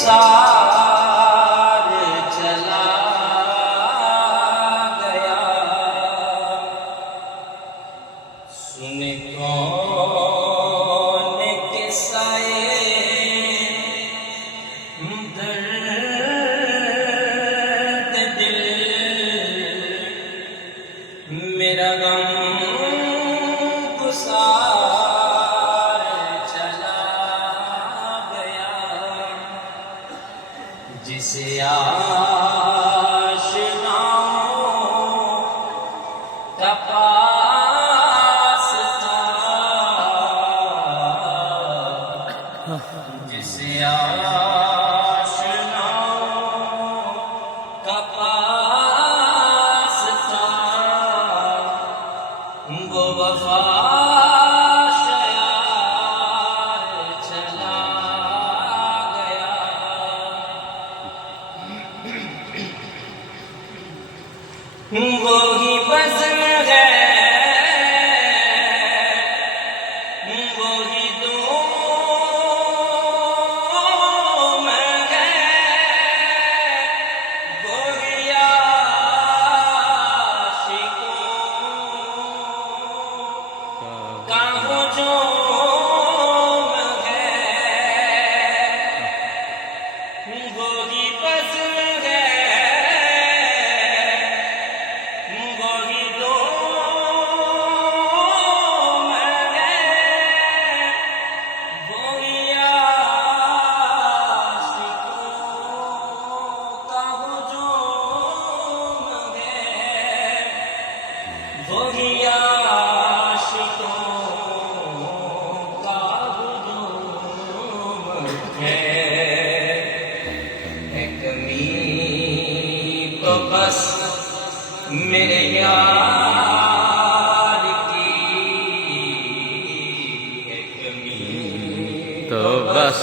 सार चला गया, सुन कौन किस्साए दर्द दिल, मेरा गम गुसार चला गया, जिसे आशिनाओं का पास था, जिसे आशिनाओं का पास था, वो वफा शयार चला गया। वो ही बज़्म है, वो ही दोम है, वो ही आशिकों का हुजूम है, वो ही बज़्म है, वो ही दोम है, वो ही आशिकों का हुजूम है, वो ही आशिकों का हुजूम है। है कमी तो बस मेरे यार की, है कमी तो बस